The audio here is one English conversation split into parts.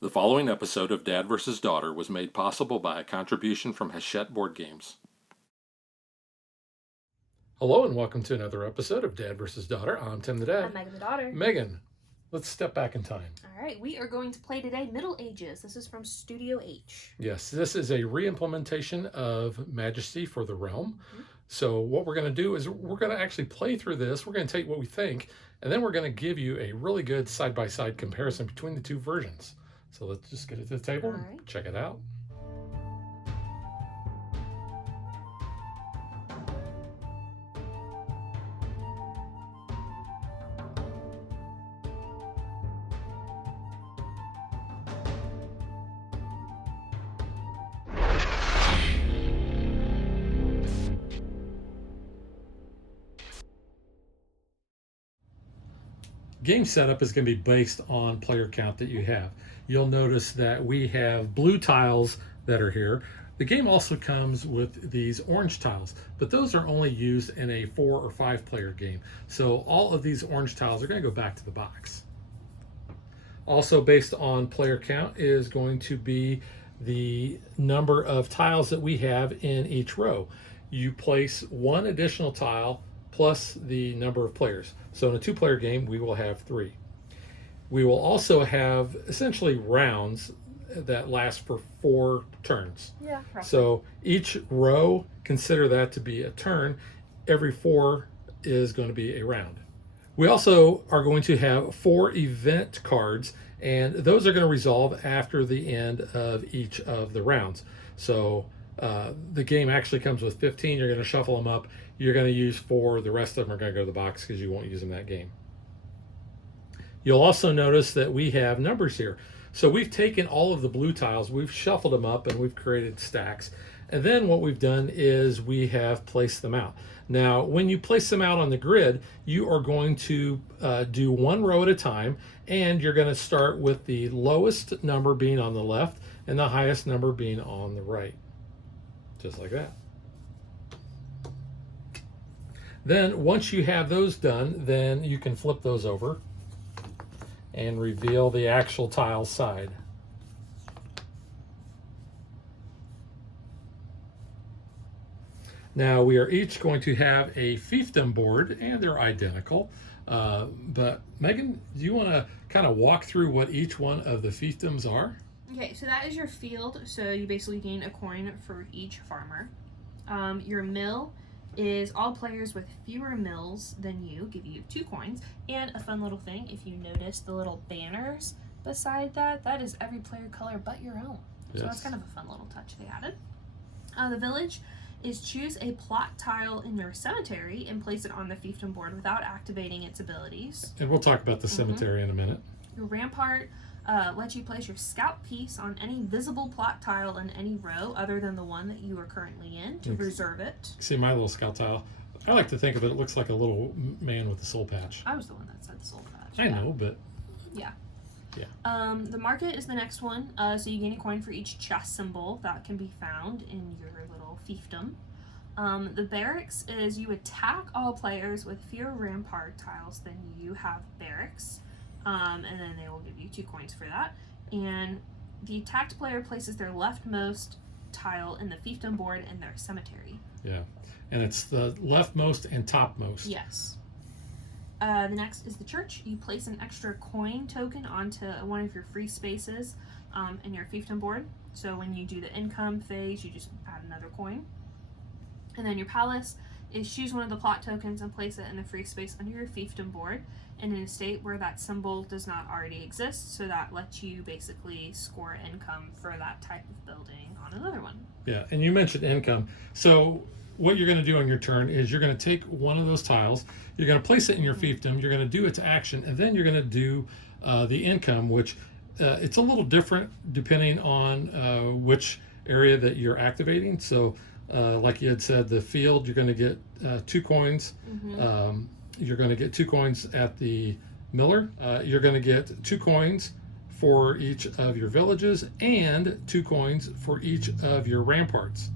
The following episode of Dad vs. Daughter was made possible by a contribution from Hachette Board Games. Hello and welcome to another episode of Dad vs. Daughter. I'm Tim the Dad. I'm Megan the daughter. Megan, let's step back in time. All right, we are going to play today Middle Ages. This is from Studio H. Yes, this is a re-implementation of Majesty for the Realm. Mm-hmm. So what we're going to do is we're going to actually play through this. We're going to take what we think, and then we're going to give you a really good side-by-side comparison between the two versions. So let's just get it to the table and check it out. Game setup is going to be based on player count that you have. You'll notice that we have blue tiles that are here. The game also comes with these orange tiles, but those are only used in a 4 or 5 player game. So all of these orange tiles are going to go back to the box. Also based on player count is going to be the number of tiles that we have in each row. You place one additional tile plus the number of players. So in a 2-player game, we will have 3. We will also have essentially rounds that last for 4 turns. Yeah, probably. So each row, consider that to be a turn. Every 4 is going to be a round. We also are going to have 4 event cards, and those are going to resolve after the end of each of the rounds. So the game actually comes with 15. You're going to shuffle them up. You're going to use 4. The rest of them are going to go to the box because you won't use them that game. You'll also notice that we have numbers here. So we've taken all of the blue tiles, we've shuffled them up, and we've created stacks. And then what we've done is we have placed them out. Now, when you place them out on the grid, you are going to do 1 row at a time, and you're going to start with the lowest number being on the left and the highest number being on the right. Just like that. Then once you have those done, then you can flip those over and reveal the actual tile side. Now we are each going to have a fiefdom board, and they're identical. But Megan, do you want to kind of walk through what each one of the fiefdoms are? Okay, so that is your field. So you basically gain a coin for each farmer. Your mill is all players with fewer mills than you give you 2 coins. And a fun little thing, if you notice the little banners beside that, that is every player color but your own. Yes. So that's kind of a fun little touch they added. The village is choose a plot tile in your cemetery and place it on the fiefdom board without activating its abilities. And we'll talk about the cemetery in a minute. Your rampart lets you place your scout piece on any visible plot tile in any row other than the one that you are currently in to reserve it. See my little scout tile? I like to think of it, it looks like a little man with a soul patch. I was the one that said the soul patch. I know, but... Yeah. The market is the next one. So you gain a coin for each chest symbol that can be found in your little fiefdom. The barracks is you attack all players with fewer rampart tiles than you have barracks. And then they will give you 2 coins for that. And the attacked player places their leftmost tile in the fiefdom board in their cemetery. Yeah, and it's the leftmost and topmost. Yes. The next is the church. You place an extra coin token onto one of your free spaces in your fiefdom board. So when you do the income phase, you just add another coin. And then your palace is choose one of the plot tokens and place it in the free space under your fiefdom board in an estate where that symbol does not already exist. So that lets you basically score income for that type of building on another one. Yeah, and you mentioned income. So what you're going to do on your turn is you're going to take one of those tiles, you're going to place it in your fiefdom, you're going to do its action, and then you're going to do the income, which it's a little different depending on which area that you're activating. So like you had said, the field, you're going to get 2 coins. You're going to get 2 coins at the miller. You're going to get 2 coins for each of your villages and 2 coins for each of your ramparts.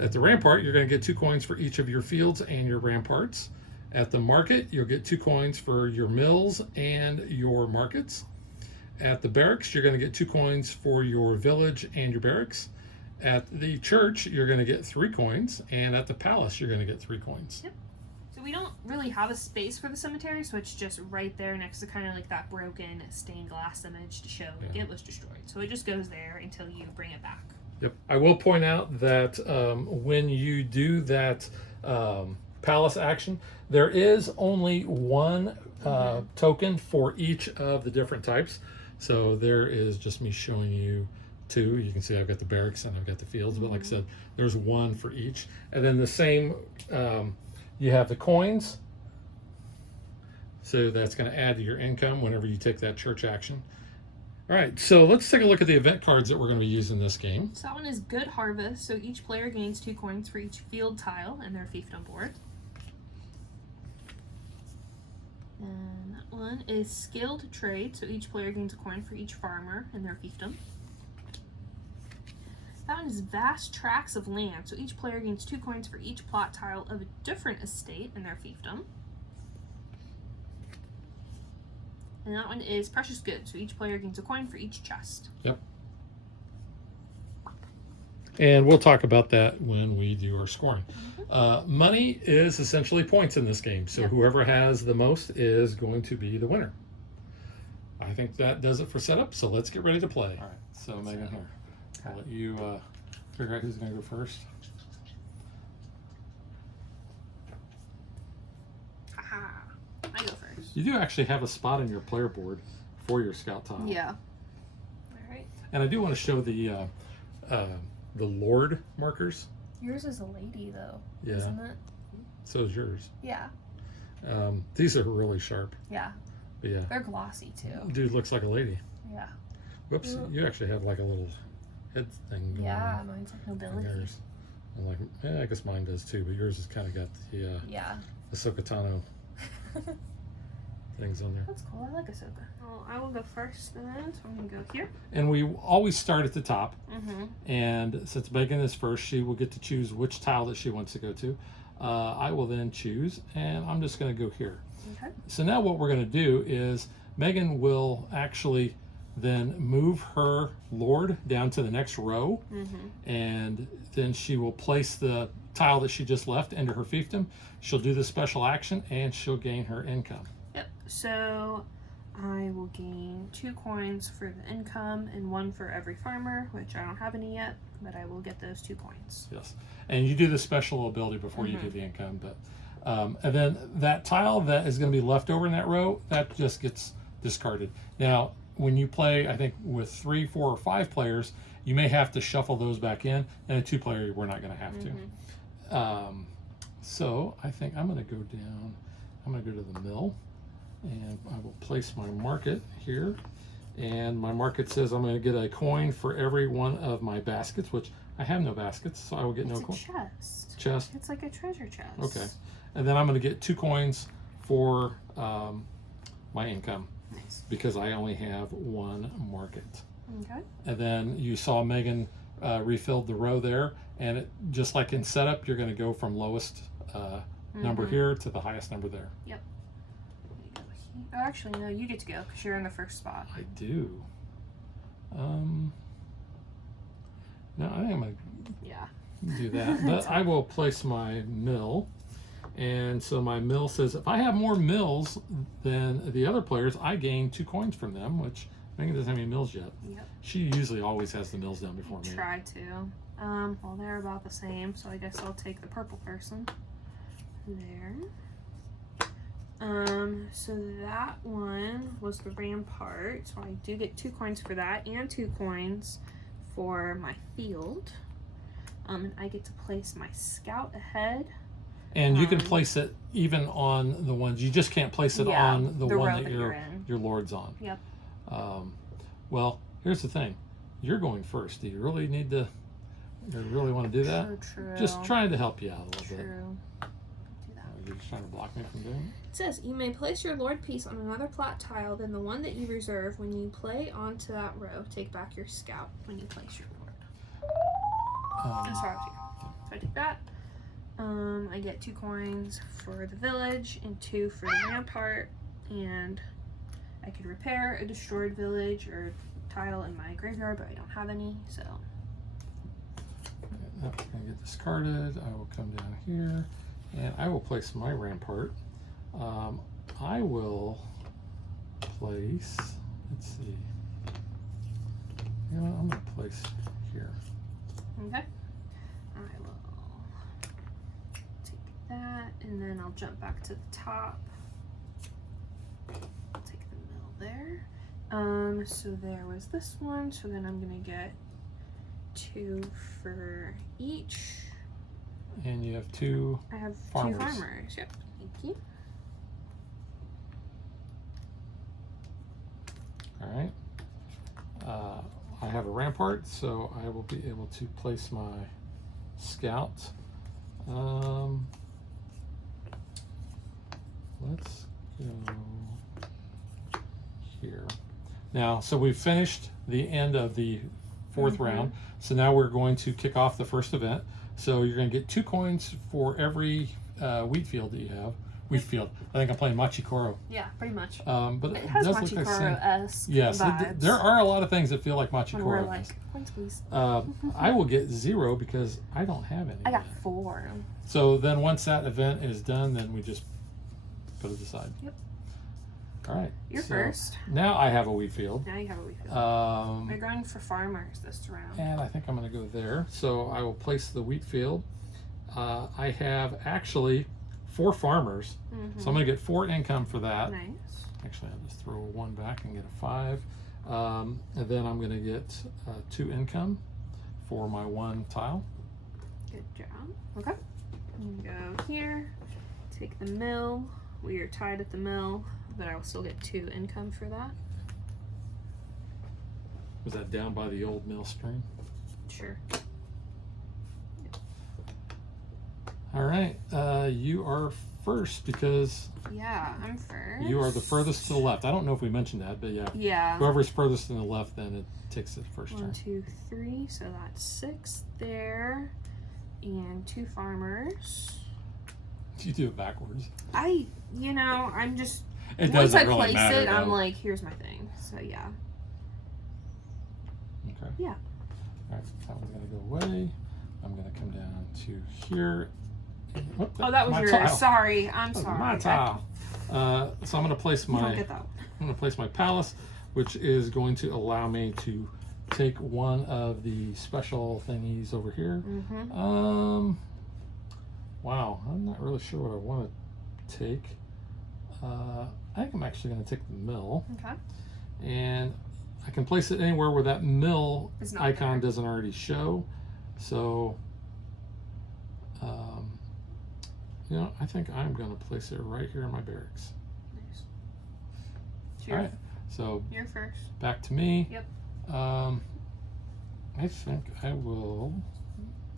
At the rampart, you're going to get 2 coins for each of your fields and your ramparts. At the market, you'll get 2 coins for your mills and your markets. At the barracks, you're going to get 2 coins for your village and your barracks. At the church, you're going to get 3 coins, and at the palace, you're going to get 3 coins. Yep. So we don't really have a space for the cemetery, so it's just right there next to kind of like that broken stained glass image to show it was destroyed. So it just goes there until you bring it back. Yep. I will point out that when you do that palace action, there is only one token for each of the different types. So there is just me showing you 2. You can see I've got the barracks and I've got the fields, but like I said, there's one for each. And then the same, you have the coins. So that's going to add to your income whenever you take that church action. All right, so let's take a look at the event cards that we're going to be using in this game. So that one is Good Harvest. So each player gains 2 coins for each field tile in their fiefdom board. And that one is Skilled Trade. So each player gains a coin for each farmer in their fiefdom. That one is Vast Tracts of Land. So each player gains 2 coins for each plot tile of a different estate in their fiefdom. And that one is Precious Goods. So each player gains a coin for each chest. Yep. And we'll talk about that when we do our scoring. Money is essentially points in this game. So whoever has the most is going to be the winner. I think that does it for setup. So let's get ready to play. All right. So Megan, here. I'll let you figure out who's going to go first. Haha. I go first. You do actually have a spot in your player board for your scout tile. Yeah. All right. And I do want to show the Lord markers. Yours is a lady, though. Yeah. Isn't it? So is yours. Yeah. These are really sharp. Yeah. But yeah. They're glossy, too. Dude looks like a lady. Yeah. Whoops. You actually have like a little head thing going Yeah, on. mine's like nobility. Yours. And like, I guess mine does too, but yours has kind of got the Ahsoka Tano things on there. That's cool. I like Ahsoka. Well, I will go first then. So I'm going to go here. And we always start at the top. Mm-hmm. And since Megan is first, she will get to choose which tile that she wants to go to. I will then choose, and I'm just going to go here. Okay. So now what we're going to do is Megan will actually then move her Lord down to the next row, and then she will place the tile that she just left into her fiefdom. She'll do the special action, and she'll gain her income. Yep. So I will gain 2 coins for the income and 1 for every farmer, which I don't have any yet, but I will get those 2 coins. Yes. And you do the special ability before you do the income, but and then that tile that is going to be left over in that row, that just gets discarded. Now, when you play, I think with 3, 4, or 5 players, you may have to shuffle those back in, and a 2-player, we're not going to have to. So I think I'm going to go down. I'm going to go to the mill, and I will place my market here. And my market says I'm going to get a coin for every one of my baskets, which I have no baskets, so I will get no coin. It's a chest. Chest. It's like a treasure chest. Okay. And then I'm going to get 2 coins for my income. Nice. Because I only have 1 market. Okay. And then you saw Megan refilled the row there, and it, just like in setup, you're going to go from lowest number here to the highest number there. Yep. Oh, actually, no, you get to go because you're in the first spot. I do. No, I think I'm going to do that. But I will place my mill. And so my mill says if I have more mills than the other players, I gain 2 coins from them, which Megan doesn't have any mills yet. Yep. She usually always has the mills down before me. Try to. Well, they're about the same, so I guess I'll take the purple person. There. So that one was the rampart, so I do get 2 coins for that, and 2 coins for my field. And I get to place my scout ahead. And you can place it even on the ones, you just can't place it on the one that your Lord's on. Yep. Well, here's the thing. You're going first. Do you really need to, you really want to do that? True. Just trying to help you out a little bit. True. Do that. You're just trying to block me from doing it? It says, you may place your Lord piece on another plot tile than the one that you reserve. When you play onto that row, take back your scout when you place your Lord. Sorry, so I take that. I get 2 coins for the village and 2 for the rampart, and I could repair a destroyed village or tile in my graveyard, but I don't have any, so. That's going to get discarded. I will come down here and I will place my rampart. I will place, let's see, you know, I'm going to place here. Okay. I will take that and then I'll jump back to the top. Take the mill there. So there was this one, so then I'm going to get 2 for each. And you have 2 I have farmers. 2 farmers. Yep. Thank you. All right. I have a rampart, so I will be able to place my scout. Let's go here. Now, so we've finished the end of the 4th round. So now we're going to kick off the first event. So you're going to get 2 coins for every wheat field that you have. Wheat field. I think I'm playing Machikoro. Yeah, pretty much. But It has does look like Machikoro-esque yes, vibes. there are a lot of things that feel like When we're Machikoro. like, points please. I will get 0 because I don't have any. I got 4. So then once that event is done, then we just put it aside. Yep. All right. You're so first. Now I have a wheat field. Now you have a wheat field. Um, We're going for farmers this round. and I think I'm going to go there. So I will place the wheat field. I have actually 4 farmers. So I'm going to get 4 income for that. Nice. Actually, I'll just throw 1 back and get a 5. And then I'm going to get 2 income for my 1 tile. Good job. Okay. I'm gonna go here. Take the mill. We are tied at the mill, but I will still get 2 income for that. Was that down by the old mill stream? Sure. All right. You are first because Yeah, I'm first. you are the furthest to the left. I don't know if we mentioned that, but yeah. Yeah. Whoever's furthest to the left, then it takes it first 1, turn. 2, 3. So that's 6 there, and 2 farmers. You do it backwards. I'm just It once doesn't I really place matter. it, I'm though. like, here's my thing. So yeah. Okay. Yeah. All right. That one's gonna go away. I'm gonna come down to here. Whoop, Oh, that was my yours. tile. Sorry, I'm That was sorry. my tile. So I'm gonna place You don't my. get that one. I'm gonna place my palace, which is going to allow me to take one of the special thingies over here. Wow, I'm not really sure what I want to take. I think I'm actually going to take the mill, Okay. and I can place it anywhere where that mill It's not icon there. doesn't already show. So, I think I'm going to place it right here in my barracks. Nice. All right, so You're first. back to me. Yep. I think I will.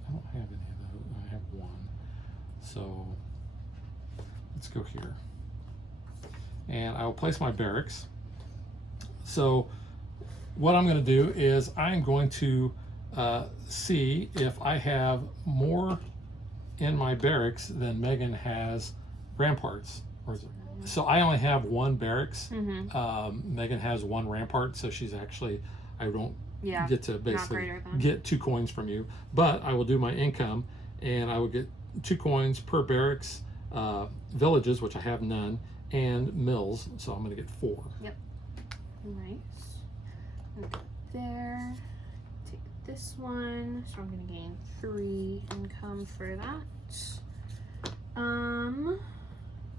I don't have any of those. I have 1. So let's go here. And I will place my barracks. So what I'm going to do is I'm going to see if I have more in my barracks than Megan has ramparts. Or is it? So I only have 1 barracks. Megan has 1 rampart, so she's actually, I don't Yeah. get to basically greater than. get 2 coins from you. But I will do my income, and I will get 2 coins per barracks, villages, which I have none, and mills. So I'm going to get 4. Nice. Go there. Take this one. So I'm gonna gain 3 income for that.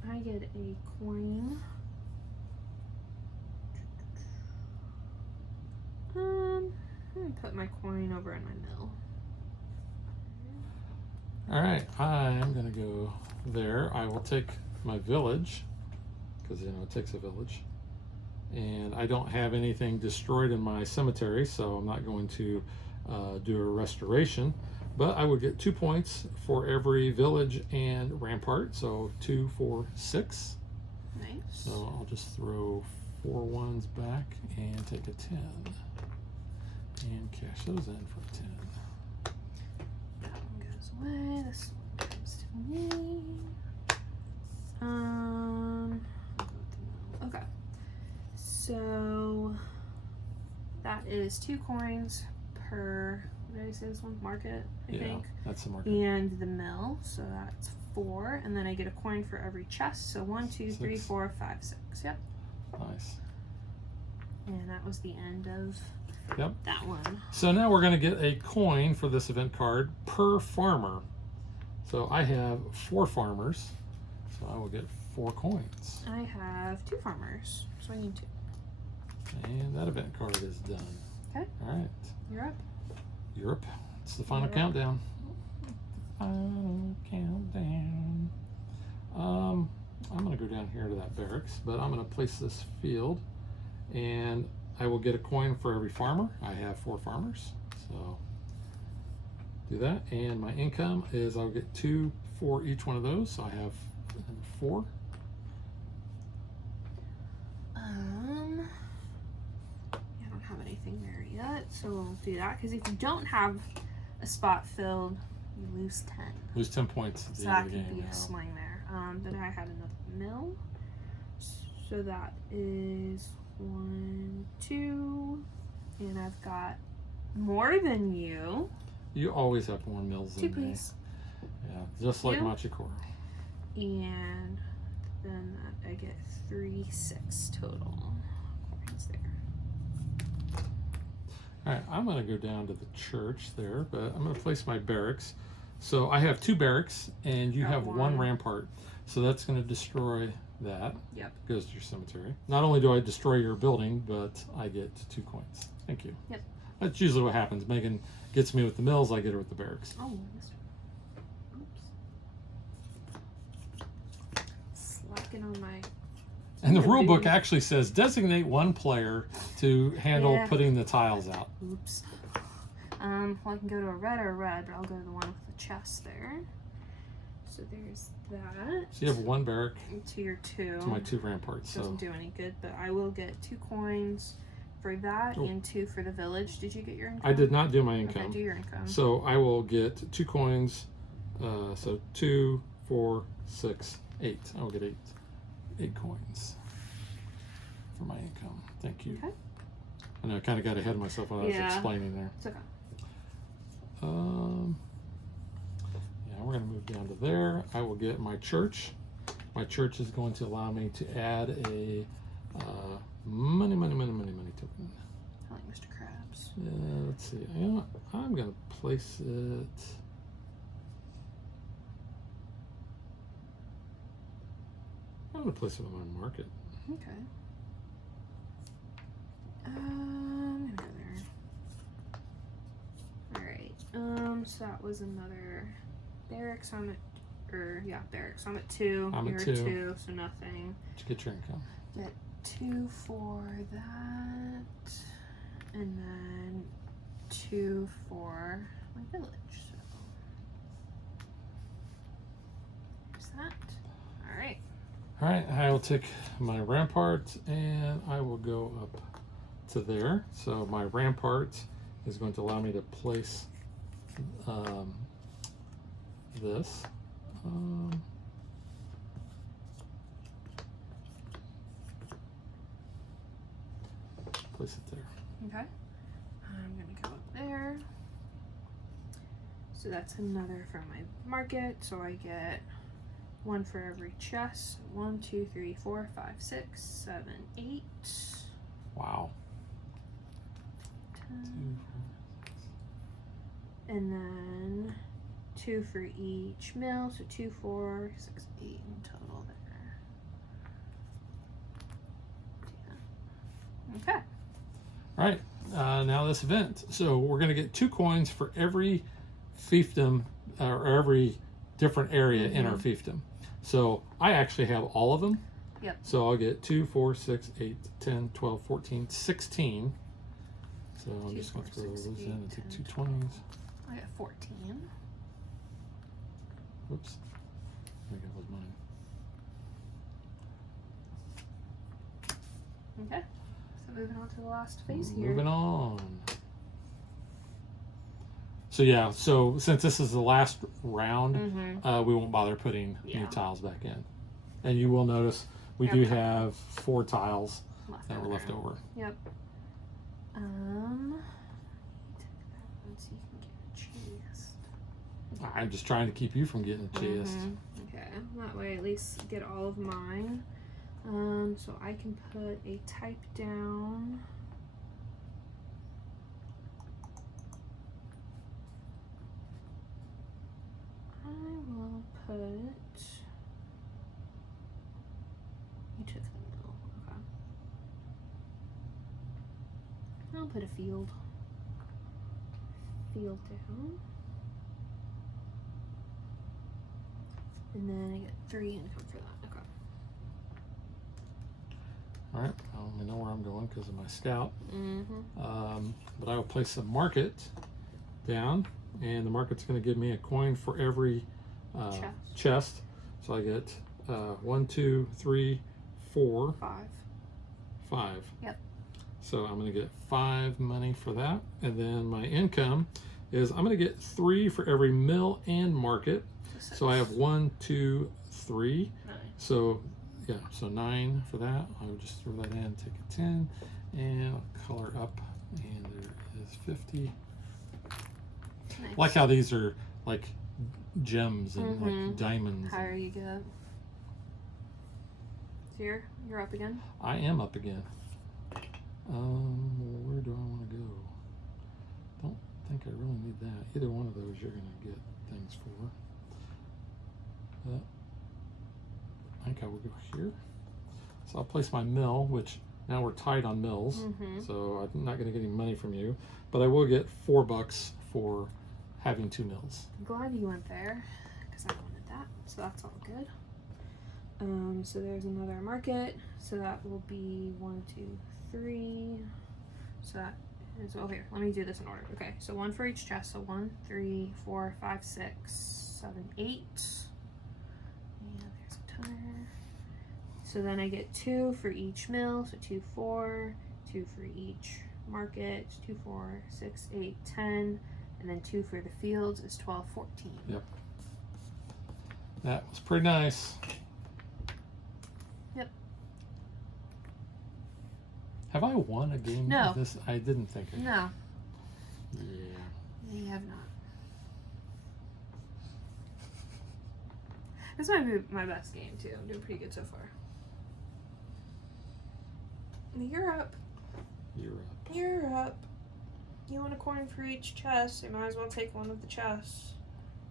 I get a coin. I'm gonna put my coin over in my mill. All right, I'm going to go there. I will take my village, because it takes a village. And I don't have anything destroyed in my cemetery, so I'm not going to do a restoration. But I would get 2 points for every village and rampart, so 2, 4, 6. Nice. So I'll just throw 4 ones back and take a 10. And cash those in for a 10. That one goes away. This one comes to me. Okay. is 2 coins per, what did I say this one? Market, I think. That's the market. And the mill, so that's 4. And then I get a coin for every chest. So 1, 2, 3, 6. 4, 5, 6. Yep. Nice. And that was the end of Yep. that one. So now we're going to get a coin for this event card per farmer. So I have 4 farmers, so I will get 4 coins. I have 2 farmers, so I need 2. And that event card is done. Okay. All right. You're up. Europe. It's the final countdown. Final countdown. I'm going to go down here to that barracks, but I'm going to place this field, and I will get a coin for every farmer. I have 4 farmers, so do that. And my income is I'll get 2 for each one of those, so I have 4. I don't have anything there yet, so we'll do that, because if you don't have a spot filled, you lose 10. Lose 10 points at So the that end of the could game. be a swing there. Then I had another mill. So that is 1, 2, and I've got more than you. You always have more mills 2, than me. please. Yeah, just like You? Machikoro. And then I get 3, 6 total coins there. All right, I'm going to go down to the church there, but I'm going to place my barracks. So I have 2 barracks, and you Got have 1 one. rampart. So that's going to destroy that. Yep. Goes to your cemetery. Not only do I destroy your building, but I get 2 coins. Thank you. Yep. That's usually what happens. Megan gets me with the mills, I get her with the barracks. Oh, missed it. Oops. Slacking on my. And the Yeah, rule book dude. actually says designate 1 player to handle Yeah. putting the tiles out. Oops. Well, I can go to a red or a red, but I'll go to the one with the chest there. So there's that. So you have 1 barrack To your 2. to my 2 ramparts. So Doesn't do any good, but I will get 2 coins for that and 2 for the village. Did you get your income? I did not do my Okay, income. do your income. So I will get 2 coins. So 2, 4, 6, 8. I will get 8 coins for my income. Thank you. Okay. I know I kind of got ahead of myself when I was Yeah. explaining there. It's okay. Yeah, we're going to move down to there. I will get my church. My church is going to allow me to add a money token. I like Mr. Krabs. Let's see. You know what? I'm going to place it. I'm going to place it on my market. Okay. I'm gonna go there. Alright. So that was another barracks. I'm at, barracks. I'm at 2. I'm at You're 2. 2, so nothing. Did you get your income? Get 2 for that, and then 2 for my village. So there's that. All right. All right, I will take my rampart and I will go up to there. So my rampart is going to allow me to place this. Place it there. Okay. I'm gonna go up there. So that's another from my market. So I get 1 for every chest. 1, 2, 3, 4, 5, 6, 7, 8. Wow. 10. And then 2 for each mill. So 2, 4, 6, 8 in total there. Yeah. Okay. All right, now this event. So we're going to get 2 coins for every fiefdom or every different area in our fiefdom. So I actually have all of them. Yep. So I'll get 2, 4, 6, 8, 10, 12, 14, 16. So I'm 2, just going to 4, throw 6, those 8, in and 10, take 2 20s. I got 14. Whoops. I think that was mine. Okay. So moving on to the last phase here. Moving on. So yeah, so since this is the last round, we won't bother putting new tiles back in. And you will notice we do have 4 tiles that were left over. Yep. Take that one so you can get a chest. I'm just trying to keep you from getting a chest. Okay, that way I at least get all of mine. So I can put a type down. I will put. You took the middle. Okay. I'll put a field. Field down. And then I get 3 income for that. Okay. All right, I only know where I'm going because of my scout. Mm-hmm. But I will place a market down, and the market's going to give me a coin for every chest. So I get 1, 2, 3, 4, 5. Yep. So I'm going to get 5 money for that, and then my income is I'm going to get 3 for every mill and market. So I have 1, 2, 3. 9. So yeah, so 9 for that. I would just throw that in, take a 10, and I'll color up, and there is 50. Nice. I like how these are like gems and like diamonds. Higher you get. So you're up again. I am up again. Where do I want to go? Don't think I really need that. Either one of those you're going to get things for. I think I will go here. So I'll place my mill, which now we're tight on mills. So I'm not going to get any money from you, but I will get $4 for having 2 mills. I'm glad you went there because I wanted that. So that's all good. So there's another market. So that will be 1, 2, 3. So that is, oh, here, let me do this in order. Okay, so 1 for each chest. So 1, 3, 4, 5, 6, 7, 8. And there's a toner. So then I get 2 for each mill. So 2, 4, 2 for each market. 2, 4, 6, 8, 10. And then 2 for the fields is 12, 14. Yep. That was pretty nice. Yep. Have I won a game No. of this? I didn't think I did. No, Yeah. you have not. This might be my best game too. I'm doing pretty good so far. You're up. You're up. You're up. You want a coin for each chest, so you might as well take one of the chests.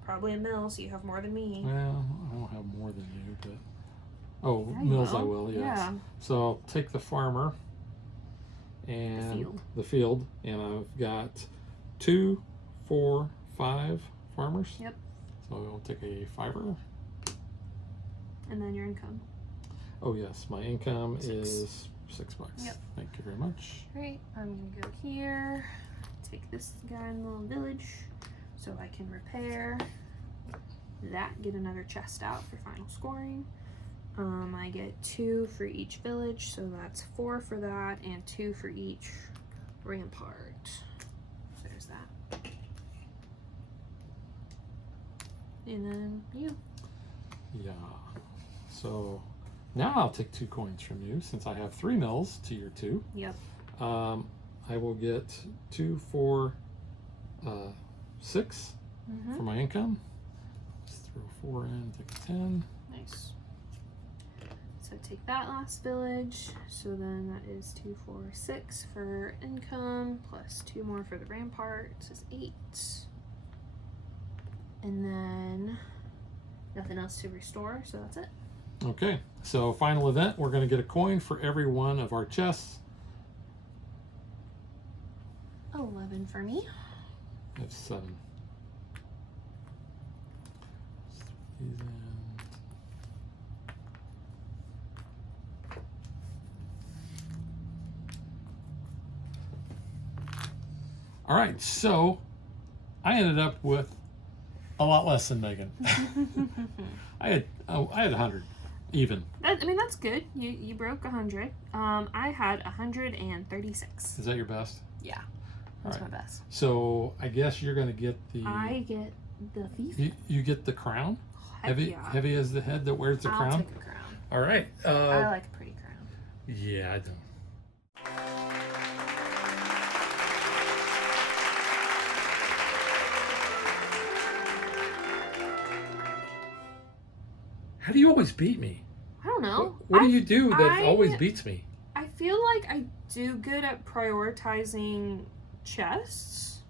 Probably a mill, so you have more than me. Well, I don't have more than you, but oh, Yeah, you mills will. I will. Yes. Yeah. So I'll take the farmer and the field, and I've got 2, 4, 5 farmers. Yep. So I'll take a 5er. And then your income. Oh yes, my income 6. is $6. Yep. Thank you very much. Great. I'm gonna go here. Take this guy in the little village, so I can repair that. Get another chest out for final scoring. I get 2 for each village, so that's 4 for that, and 2 for each rampart. There's that. And then you. Yeah. So now I'll take 2 coins from you since I have 3 mills to your 2. Yep. I will get 2, 4, 6 for my income. Just throw 4 in, take a 10. Nice. So take that last village. So then that is 2, 4, 6 for income, plus 2 more for the rampart. This is 8. And then nothing else to restore, so that's it. Okay, so final event, we're going to get a coin for every one of our chests. 11 for me. I have 7. These in. All right, so I ended up with a lot less than Megan. I had 100 even. I mean, that's good. You broke 100. I had 136. Is that your best? Yeah, that's All right. my best. So I guess you're going to get the. I get the thief. You get the crown. Heck yeah. Heavy as the head that wears the I'll crown. take a crown. All right. I like a pretty crown. Yeah, I don't. How do you always beat me? I don't know. What do you do that I always beats me? I feel like I do good at prioritizing chests.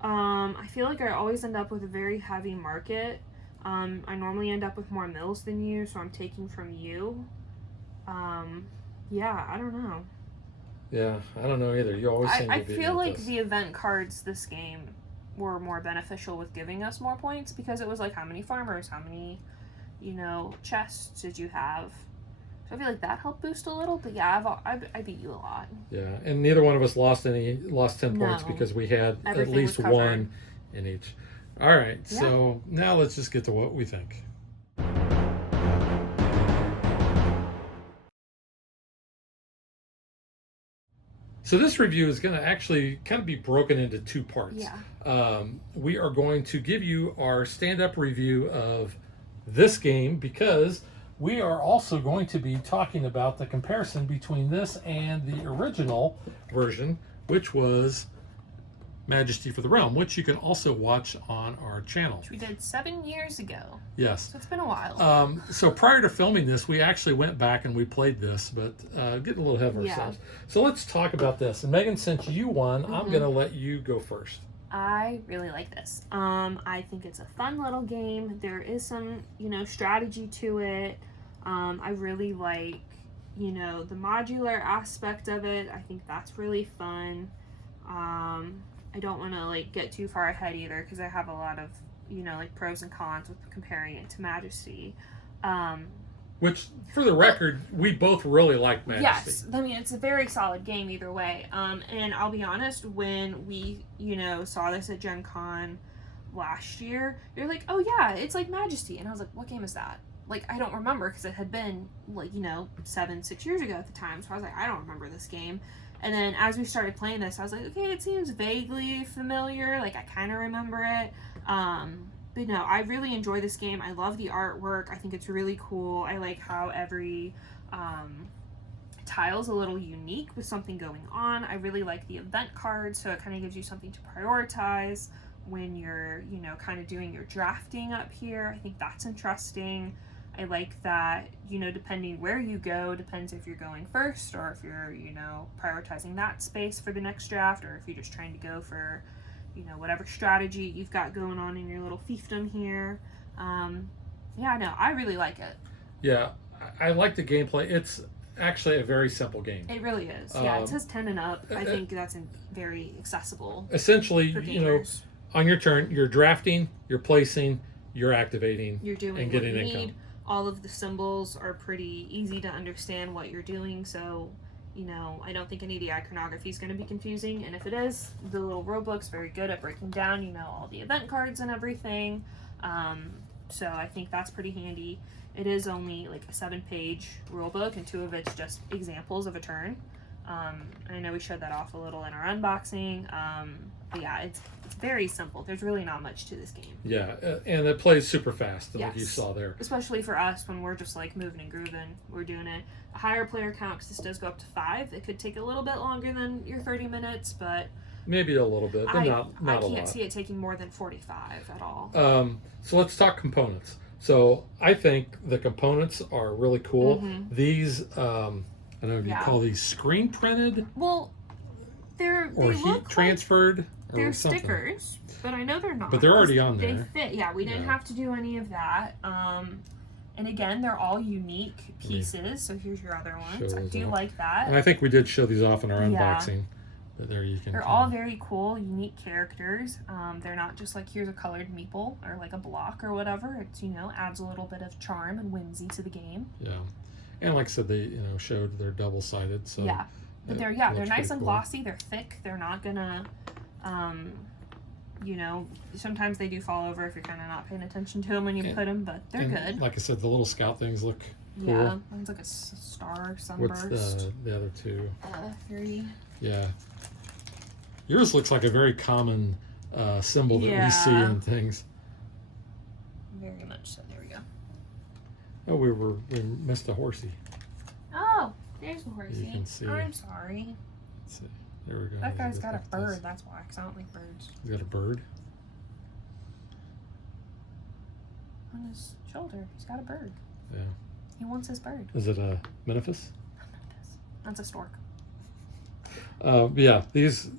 I feel like I always end up with a very heavy market. I normally end up with more mills than you, so I'm taking from you. Yeah, I don't know. Yeah, I don't know either. You always seem to I beat feel me like with this. the event cards this game were more beneficial with giving us more points because it was like how many farmers, how many, chests did you have? So I feel like that helped boost a little, but yeah, I beat you a lot. Yeah, and neither one of us lost 10 points No. because we had Everything at least was covered. one in each. All right, Yeah. so now let's just get to what we think. So this review is going to actually kind of be broken into two parts. Yeah. We are going to give you our stand-up review of this game because we are also going to be talking about the comparison between this and the original version, which was Majesty for the Realm, which you can also watch on our channel. Which we did 7 years ago. Yes. So it's been a while. So prior to filming this, we actually went back and we played this, but getting a little ahead of ourselves. So let's talk about this. And Megan, since you won, I'm going to let you go first. I really like this. I think it's a fun little game. There is some, strategy to it. I really like, the modular aspect of it. I think that's really fun. I don't want to get too far ahead either because I have a lot of pros and cons with comparing it to Majesty. Which, for the record, we both really like Majesty. Yes, I mean it's a very solid game either way. And I'll be honest, when we saw this at Gen Con last year, you're like, oh yeah, it's like Majesty, and I was like, what game is that? I don't remember because it had been 6 years ago at the time. So I was like, I don't remember this game. And then as we started playing this, I was like, okay, it seems vaguely familiar. I kind of remember it. But no, I really enjoy this game. I love the artwork. I think it's really cool. I like how every tile's a little unique with something going on. I really like the event card, so it kind of gives you something to prioritize when you're, kind of doing your drafting up here. I think that's interesting. I like that, depending where you go, depends if you're going first or if you're, prioritizing that space for the next draft, or if you're just trying to go for, whatever strategy you've got going on in your little fiefdom here. Yeah, no, I really like it. Yeah, I like the gameplay. It's actually a very simple game. It really is. Yeah, it says 10 and up. I think that's very accessible. Essentially, on your turn, you're drafting, you're placing, you're activating, you're doing and getting what you income. need. All of the symbols are pretty easy to understand what you're doing, so I don't think any of the iconography is going to be confusing, and if it is, the little rulebook's very good at breaking down all the event cards and everything. So I think that's pretty handy. It is only a 7-page rulebook, and 2 of it's just examples of a turn. I know we showed that off a little in our unboxing, but yeah, it's very simple. There's really not much to this game. Yeah, and it plays super fast, yes. like you saw there. Especially for us when we're just moving and grooving, we're doing it. A higher player count, because this does go up to 5. It could take a little bit longer than your 30 minutes, but maybe a little bit, but not a lot. I can't see it taking more than 45 at all. So let's talk components. So I think the components are really cool. These, I don't know if you call these screen printed. Well, they heat transferred. They're stickers, but I know they're not. But they're already on there. They fit. Yeah, we didn't have to do any of that. And again, they're all unique pieces. So here's your other ones. I do like that. And I think we did show these off in our unboxing. But there you can. They're all very cool, unique characters. They're not just here's a colored meeple or a block or whatever. It's adds a little bit of charm and whimsy to the game. Yeah, and like I said, they showed they're double-sided. So yeah, but they're nice and glossy. They're thick. They're not gonna. Sometimes they do fall over if you're kind of not paying attention to them when you put them, but they're good. Like I said, the little scout things look cool. Yeah, one's like a star sunburst. What's the other two? Fury. Yeah. Yours looks like a very common symbol that we see in things. Very much so. There we go. Oh, we missed a horsey. Oh, there's the horsey. You can see. I'm sorry. Let's see. There we go. That guy's got a bird, that's why, because I don't like birds. He's got a bird? On his shoulder, he's got a bird. Yeah. He wants his bird. Is it a Memphis? That's a stork. Yeah, these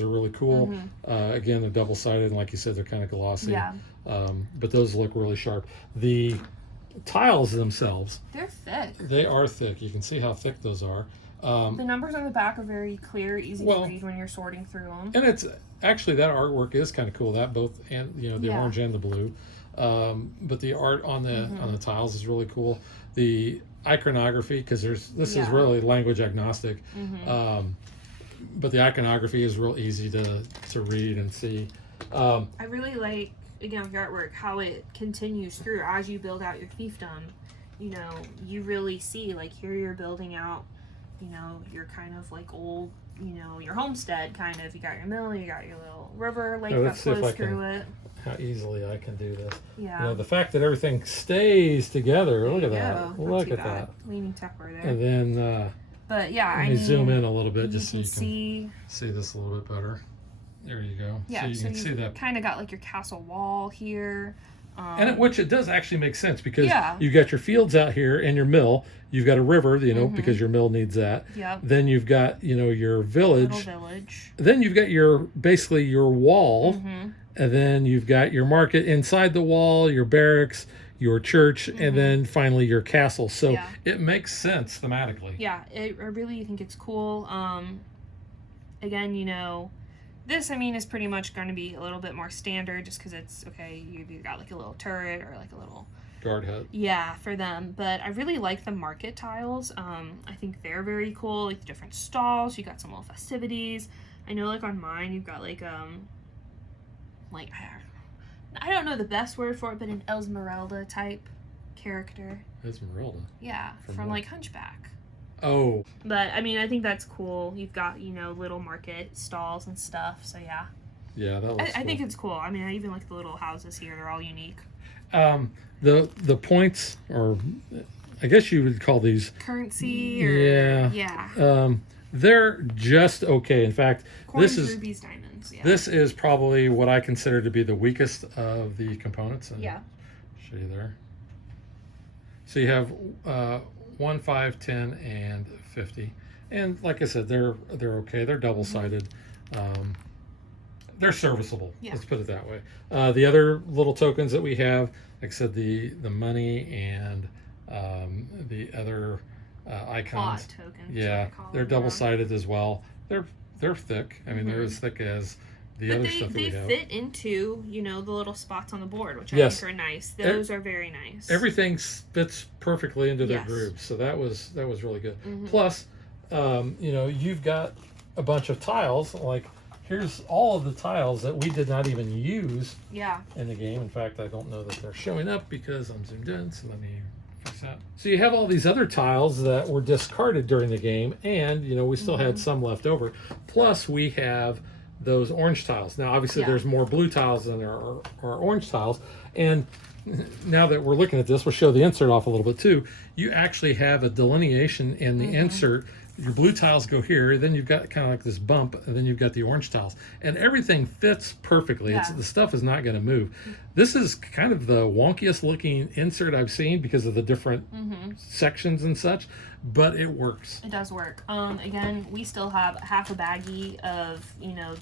are really cool. Mm-hmm. Again, they're double-sided, and like you said, they're kind of glossy. Yeah. But those look really sharp. The tiles themselves, they're thick. They are thick. You can see how thick those are. The numbers on the back are very clear, easy to read when you're sorting through them. And it's actually, that artwork is kind of cool. That both, and the orange and the blue. But the art on the tiles is really cool. The iconography, because this is really language agnostic. But the iconography is real easy to read and see. I really like, again, with your artwork, how it continues through as you build out your fiefdom. You really see, like, here you're building out, your kind of like old, your homestead kind of. You got your mill, you got your little river lake that flows through it. How easily I can do this. Yeah. The fact that everything stays together. Look at that. Look at that. Leaning Tupper there. And then, but yeah, let me zoom in a little bit just so you can see this a little bit better. There you go. Yeah, so you can see that. Kind of got like your castle wall here. Which it does actually make sense, because you've got your fields out here and your mill. You've got a river, because your mill needs that. Yep. Then you've got, your village. Little village. Then you've got basically your wall. And then you've got your market inside the wall, your barracks, your church, and then finally your castle. So it makes sense thematically. Yeah, I really think it's cool. Again, this, is pretty much going to be a little bit more standard, just because it's, you've got like a little turret or like a little guard hut. Yeah, for them. But I really like the market tiles. I think they're very cool, like the different stalls. You got some little festivities. I know, like on mine, you've got like I don't know the best word for it, but an Esmeralda type character. Esmeralda? Yeah, from like Hunchback. Oh. But I think that's cool. You've got, little market stalls and stuff. So yeah. Yeah, that looks cool. I think it's cool. I even like the little houses here. They're all unique. The points, or I guess you would call these currency. Or, yeah. They're just okay. In fact, coins, rubies, diamonds. Yeah. This is probably what I consider to be the weakest of the components. And show you there. So you have 1, 5, 10, and 50, and like I said, they're okay. They're double-sided. They're serviceable. Yeah. Let's put it that way. The other little tokens that we have, like I said, the money and the other icons. Plot tokens. Yeah, they're double-sided as well. They're thick. They're as thick as the other stuff that we have. They fit into, the little spots on the board, which I think are nice. Those are very nice. Everything fits perfectly into their grooves, so that was really good. Plus, you've got a bunch of tiles. Like, here's all of the tiles that we did not even use in the game. In fact, I don't know that they're showing up because I'm zoomed in, so let me fix that. So you have all these other tiles that were discarded during the game, and, we still had some left over. Plus, we have those orange tiles. Now, obviously, there's more blue tiles than there are orange tiles. And now that we're looking at this, we'll show the insert off a little bit too. You actually have a delineation in the insert. Your blue tiles go here, then you've got kind of like this bump, and then you've got the orange tiles. And everything fits perfectly. The stuff is not going to move. This is kind of the wonkiest looking insert I've seen because of the different sections and such, but it works. It does work. Again, we still have half a baggie of,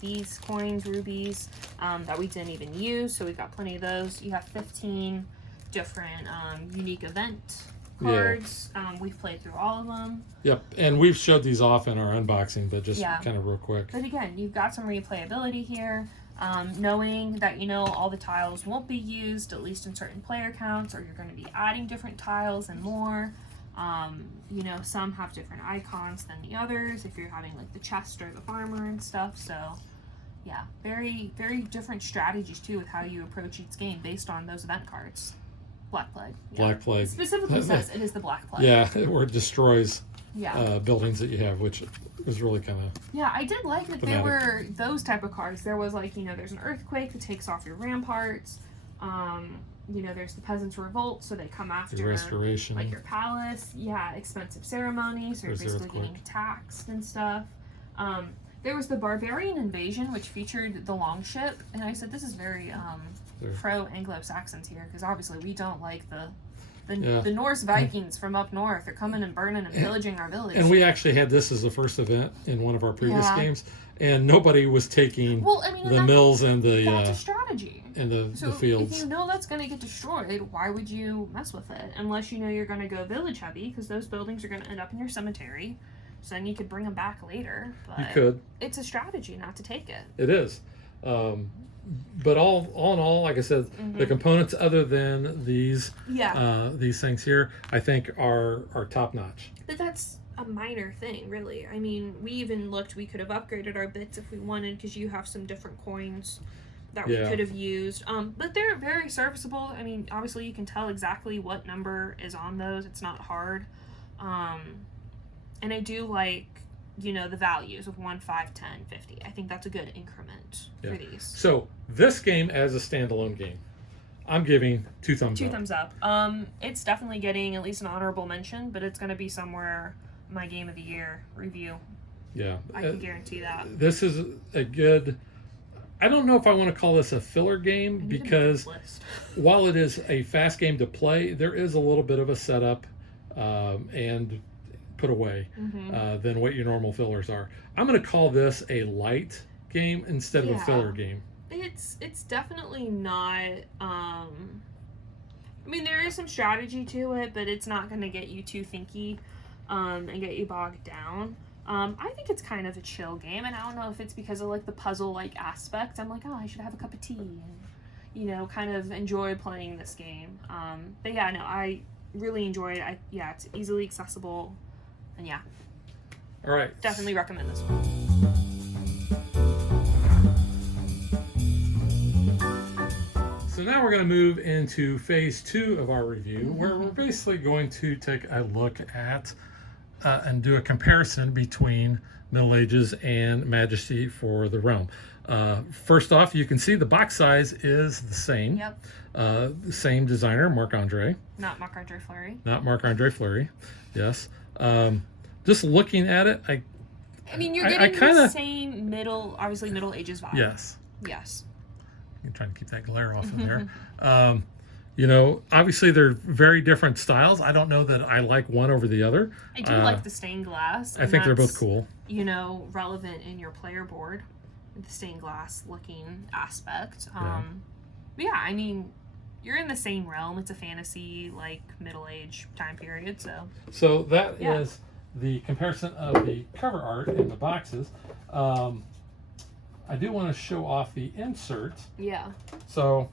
these coins, rubies, that we didn't even use, so we've got plenty of those. You have 15 different unique event cards. We've played through all of them. Yep, and we've showed these off in our unboxing, but just kind of real quick. But again, you've got some replayability here. Knowing that, all the tiles won't be used, at least in certain player counts, or you're going to be adding different tiles and more. Some have different icons than the others, if you're having like the chest or the farmer and stuff. So yeah, very, very different strategies too with how you approach each game based on those event cards. Black Plague. Yeah. Black Plague. It specifically says it is the Black Plague. Yeah, where it destroys buildings that you have, which is really kind of... Yeah, I did like that there were those type of cards. There was like, there's an earthquake that takes off your ramparts. There's the Peasants' Revolt, so they come after your restoration, like your palace. Yeah, expensive ceremonies, so you're basically getting taxed and stuff. There was the Barbarian Invasion, which featured the longship, and I said this is very pro Anglo-Saxons here, because obviously we don't like the The Norse Vikings from up north are coming and burning and pillaging our village. And we actually had this as the first event in one of our previous games, and nobody was taking the mills and that's a strategy. And the fields. If you know that's going to get destroyed, why would you mess with it? Unless you know you're going to go village heavy, because those buildings are going to end up in your cemetery. So then you could bring them back later. But you could. It's a strategy not to take it. It is. But all in all, like I said, the components other than these things here, I think are top notch. But that's a minor thing, really. I mean, we even looked, we could have upgraded our bits if we wanted, because you have some different coins that we could have used. But they're very serviceable. I mean, obviously you can tell exactly what number is on those. It's not hard. And I do like, you know, the values of 1, 5, 10, 50. I think that's a good increment for these. So this game as a standalone game, I'm giving 2 thumbs up. 2 thumbs up. It's definitely getting at least an honorable mention, but it's going to be somewhere in my Game of the Year review. Yeah. I can guarantee that. This is a good... I don't know if I want to call this a filler game, because while it is a fast game to play, there is a little bit of a setup and put away than what your normal fillers are. I'm going to call this a light game instead of a filler game. It's definitely not. I mean, there is some strategy to it, but it's not going to get you too thinky and get you bogged down. I think it's kind of a chill game, and I don't know if it's because of like the puzzle like aspect. I'm like, oh, I should have a cup of tea and, you know, kind of enjoy playing this game. But yeah, no, I really enjoyed it. It's easily accessible, and yeah. All right. Definitely recommend this one. So now we're going to move into phase 2 of our review, where we're basically going to take a look at and do a comparison between Middle Ages and Majesty for the Realm. First off, you can see the box size is the same. Yep. Same designer, Marc-Andre. Not Marc-Andre Fleury. Not Marc-Andre Fleury. Yes. Just looking at it, I mean, you're getting the same Middle Ages vibe. Yes. Yes. I'm trying to keep that glare off of there. You know, obviously they're very different styles. I don't know that I like one over the other. I do like the stained glass. I think they're both cool. You know, relevant in your player board, the stained glass looking aspect. But yeah, I mean, you're in the same realm. It's a fantasy, like, Middle Age time period, so. So that is the comparison of the cover art in the boxes. I do want to show off the insert. Yeah. So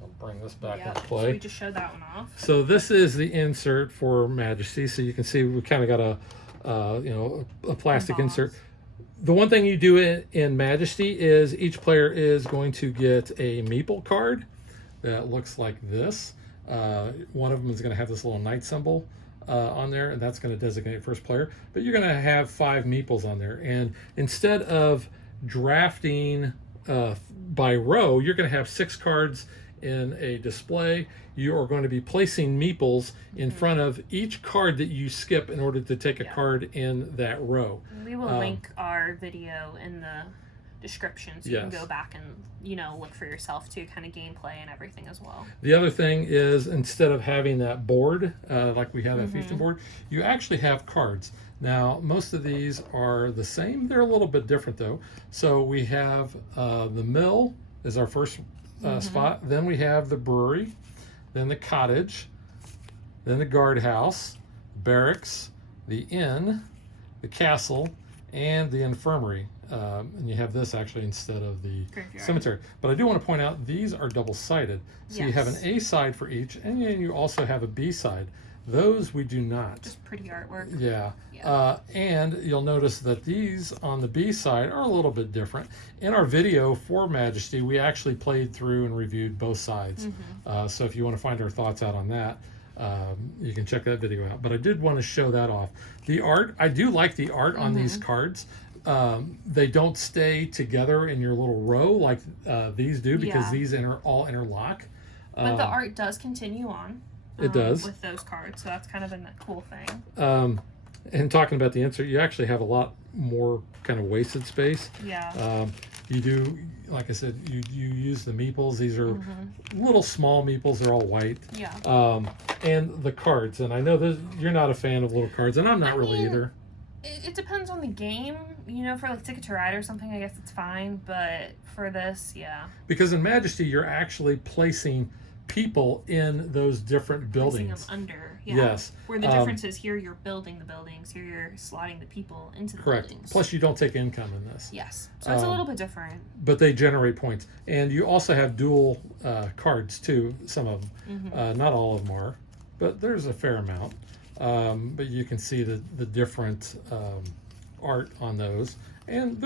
I'll bring this back into play. So we just showed that one off. So this is the insert for Majesty. So you can see we kind of got a plastic insert. The one thing you do in Majesty is each player is going to get a meeple card that looks like this. One of them is going to have this little knight symbol on there, and that's going to designate first player. But you're going to have 5 meeples on there, and instead of drafting by row, you're going to have 6 cards in a display. You are going to be placing meeples in front of each card that you skip in order to take a card in that row. We will link our video in the description, so you can go back and, you know, look for yourself too, kind of gameplay and everything as well. The other thing is, instead of having that board like we had a fiefdom board, you actually have cards. Now, most of these are the same. They're a little bit different though. So we have the mill is our first spot. Then we have the brewery, then the cottage, then the guardhouse, barracks, the inn, the castle, and the infirmary. And you have this actually instead of the cemetery. But I do want to point out these are double-sided. So you have an A side for each, and then you also have a B side. Those we do not. Just pretty artwork. Yeah. And you'll notice that these on the B side are a little bit different. In our video for Majesty, we actually played through and reviewed both sides. So if you want to find our thoughts out on that, you can check that video out. But I did want to show that off. The art, I do like the art on these cards. They don't stay together in your little row like these do, because these all interlock. But the art does continue on. It does. With those cards, so that's kind of a cool thing. And talking about the insert, you actually have a lot more kind of wasted space. Yeah. You do, like I said, you use the meeples. These are little small meeples. They're all white. Yeah. And the cards. And I know you're not a fan of little cards, and I'm not really either. It depends on the game. You know, for like Ticket to Ride or something, I guess it's fine. But for this, yeah. Because in Majesty, you're actually placing people in those different buildings. Placing them under, yeah. Yes. Where the difference is here you're building the buildings, here you're slotting the people into the Correct. buildings. Plus, you don't take income in this. Yes. So it's a little bit different. But they generate points. And you also have dual cards, too, some of them. Not all of them are, but there's a fair amount. But you can see the different art on those. And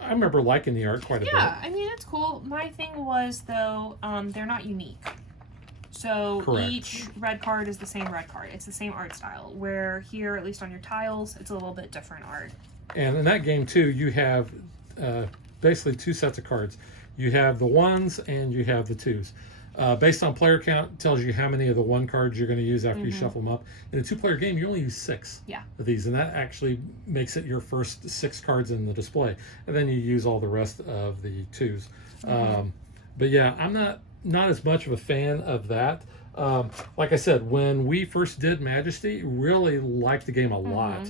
I remember liking the art quite a bit. Yeah, I mean, it's cool. My thing was, though, they're not unique. So Correct. Each red card is the same red card. It's the same art style. Where here, at least on your tiles, it's a little bit different art. And in that game, too, you have basically two sets of cards. You have the ones and you have the twos. Based on player count, tells you how many of the one cards you're going to use after you shuffle them up. In a two-player game, you only use 6 of these, and that actually makes it your first 6 cards in the display. And then you use all the rest of the twos. But yeah, I'm not as much of a fan of that. Like I said, when we first did Majesty, really liked the game a lot.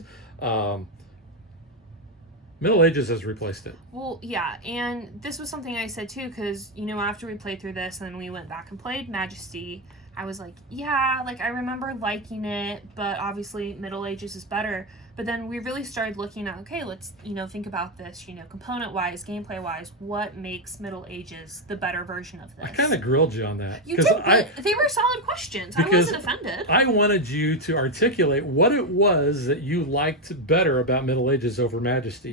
Middle Ages has replaced it. Well, yeah, and this was something I said too, because, you know, after we played through this and we went back and played Majesty, I was like, yeah, like, I remember liking it, but obviously Middle Ages is better. But then we really started looking at, okay, let's, you know, think about this, you know, component-wise, gameplay-wise, what makes Middle Ages the better version of this? I kind of grilled you on that. You did, but they were solid questions. I wasn't offended. I wanted you to articulate what it was that you liked better about Middle Ages over Majesty.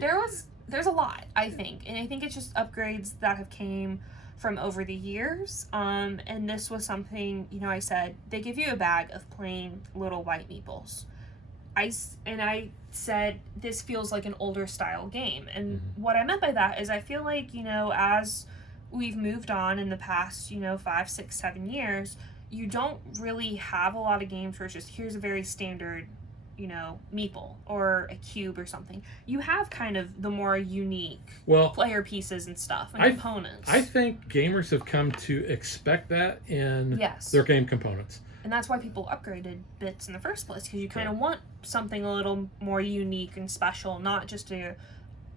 There's a lot, I think. And I think it's just upgrades that have came from over the years. And this was something, you know, I said, they give you a bag of plain little white meeples. I said, this feels like an older style game. And what I meant by that is I feel like, you know, as we've moved on in the past, you know, 5, 6, 7 years, you don't really have a lot of games where it's just, here's a very standard, you know, meeple or a cube or something. You have kind of the more unique player pieces and stuff and components. I think gamers have come to expect that in their game components. And that's why people upgraded bits in the first place, because you kind of want something a little more unique and special, not just a,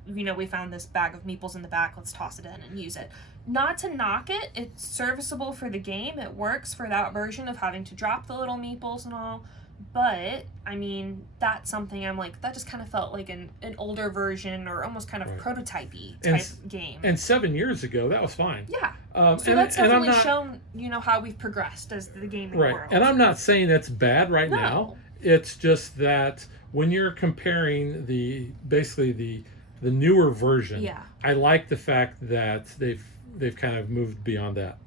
you know, we found this bag of meeples in the back, let's toss it in and use it. Not to knock it, it's serviceable for the game, it works for that version of having to drop the little meeples and all, but, I mean, that's something I'm like, that just kind of felt like an older version or almost kind of prototype-y type game. And 7 years ago, that was fine. Yeah. So that's definitely shown, you know, how we've progressed as the gaming world. And I'm not saying it's bad now. It's just that when you're comparing basically the newer version, I like the fact that they've kind of moved beyond that.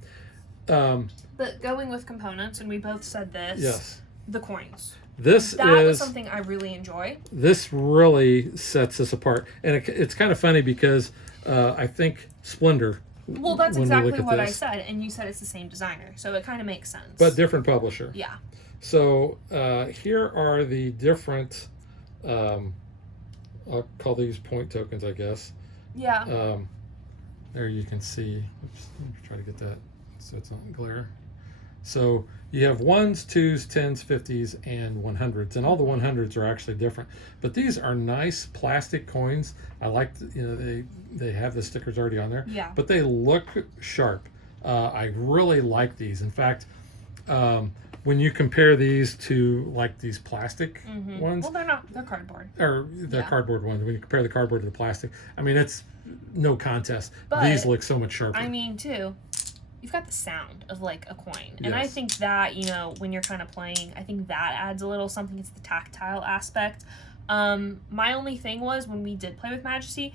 But going with components, and we both said this, the coins. That was something I really enjoy. This really sets us apart. And it's kind of funny because I think Splendor... Well, that's exactly what I said, and you said it's the same designer, so it kind of makes sense. But different publisher. Yeah. So here are the different, I'll call these point tokens, I guess. Yeah. There you can see, oops, let me try to get that so it's not glare. So you have 1s, 2s, 10s, 50s, and 100s, and all the 100s are actually different. But these are nice plastic coins. I like, you know, they have the stickers already on there. Yeah. But they look sharp. I really like these. In fact, when you compare these to like these plastic ones, well, they're cardboard. Or the cardboard ones. When you compare the cardboard to the plastic, I mean, it's no contest. But, these look so much sharper. I mean, too, you've got the sound of like a coin. And I think that, you know, when you're kind of playing, I think that adds a little something. It's the tactile aspect. My only thing was when we did play with Majesty,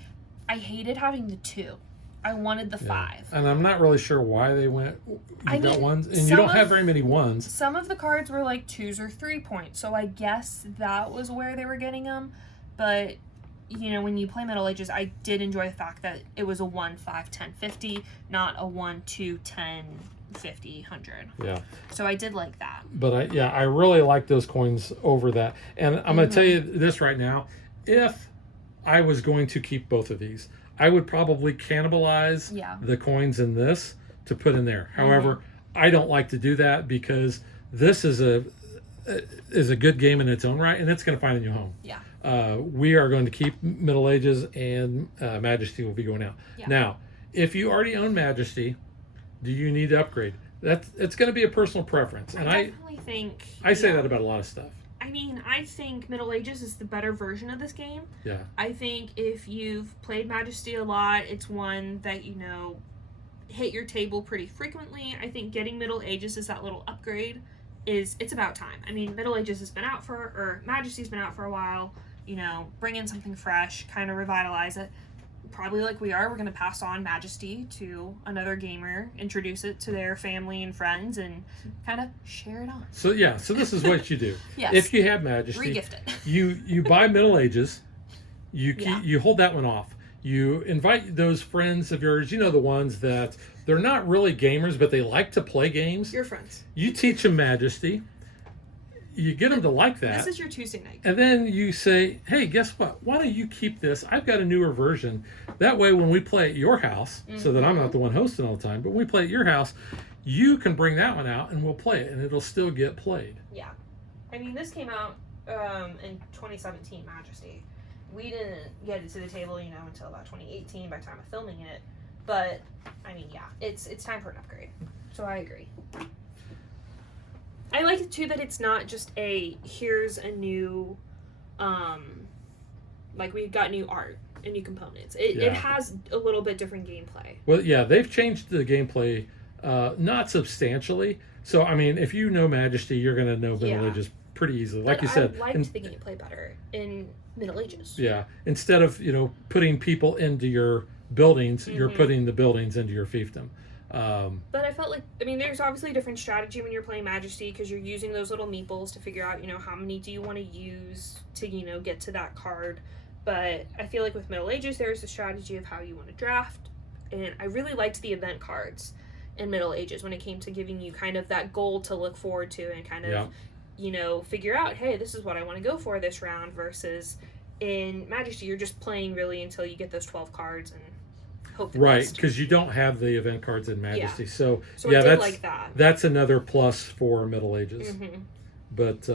I hated having the 2. I wanted the 5. And I'm not really sure why they went, got ones, and you don't have very many ones. Some of the cards were like 2s or 3 points, so I guess that was where they were getting them. But you know, when you play Middle Ages, I did enjoy the fact that it was a 1, 5, 10, 50, not a 1, 2, 10, 50, 100. Yeah. So I did like that. But I really like those coins over that. And I'm going to tell you this right now. If I was going to keep both of these, I would probably cannibalize the coins in this to put in there. However, I don't like to do that because this is a good game in its own right, and it's going to find a new home. Yeah. We are going to keep Middle Ages, and Majesty will be going out. Yeah. Now, if you already own Majesty, do you need to upgrade? It's going to be a personal preference, and I definitely think I say that about a lot of stuff. I mean, I think Middle Ages is the better version of this game. Yeah. I think if you've played Majesty a lot, it's one that, you know, hit your table pretty frequently. I think getting Middle Ages is that little upgrade. It's about time. I mean, Middle Ages has been out or Majesty's been out for a while. You know, bring in something fresh, kind of revitalize it. Probably like we're going to pass on Majesty to another gamer, introduce it to their family and friends, and kind of share it on. So this is what you do. Yes. If you have Majesty, regift it. you buy Middle Ages, you hold that one off. You invite those friends of yours, you know, the ones that they're not really gamers, but they like to play games. Your friends. You teach them Majesty. You get them to like that. This is your Tuesday night. And then you say, hey, guess what? Why don't you keep this? I've got a newer version. That way, when we play at your house, so that I'm not the one hosting all the time, but when we play at your house, you can bring that one out and we'll play it, and it'll still get played. Yeah. I mean, this came out in 2017, Majesty. We didn't get it to the table, you know, until about 2018 by the time of filming it. But, I mean, yeah, it's time for an upgrade. So I agree. I like it, too, that it's not just here's a new, like, we've got new art and new components. It has a little bit different gameplay. Well, yeah, they've changed the gameplay, not substantially. So, I mean, if you know Majesty, you're going to know Middle Ages pretty easily. Like you said. I liked the gameplay better in Middle Ages. Yeah. Instead of, you know, putting people into your buildings, you're putting the buildings into your fiefdom. But I felt like, I mean, there's obviously a different strategy when you're playing Majesty because you're using those little meeples to figure out, you know, how many do you want to use to, you know, get to that card. But I feel like with Middle Ages, there's a strategy of how you want to draft. And I really liked the event cards in Middle Ages when it came to giving you kind of that goal to look forward to and kind of, you know, figure out, hey, this is what I want to go for this round versus in Majesty, you're just playing really until you get those 12 cards and hope the best. Because you don't have the event cards in Majesty. Yeah. So I did like that. That's another plus for Middle Ages. But,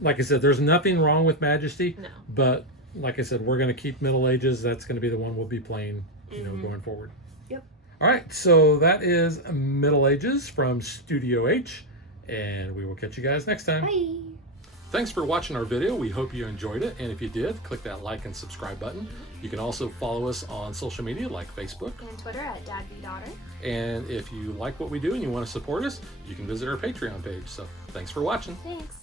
like I said, there's nothing wrong with Majesty. No. But, like I said, we're going to keep Middle Ages. That's going to be the one we'll be playing, you know, going forward. Yep. All right, so that is Middle Ages from Studio H, and we will catch you guys next time. Bye. Thanks for watching our video. We hope you enjoyed it, and if you did, click that like and subscribe button. You can also follow us on social media like Facebook And Twitter at DadBeDaughter. and if you like what we do and you want to support us, you can visit our Patreon page. So thanks for watching. Thanks.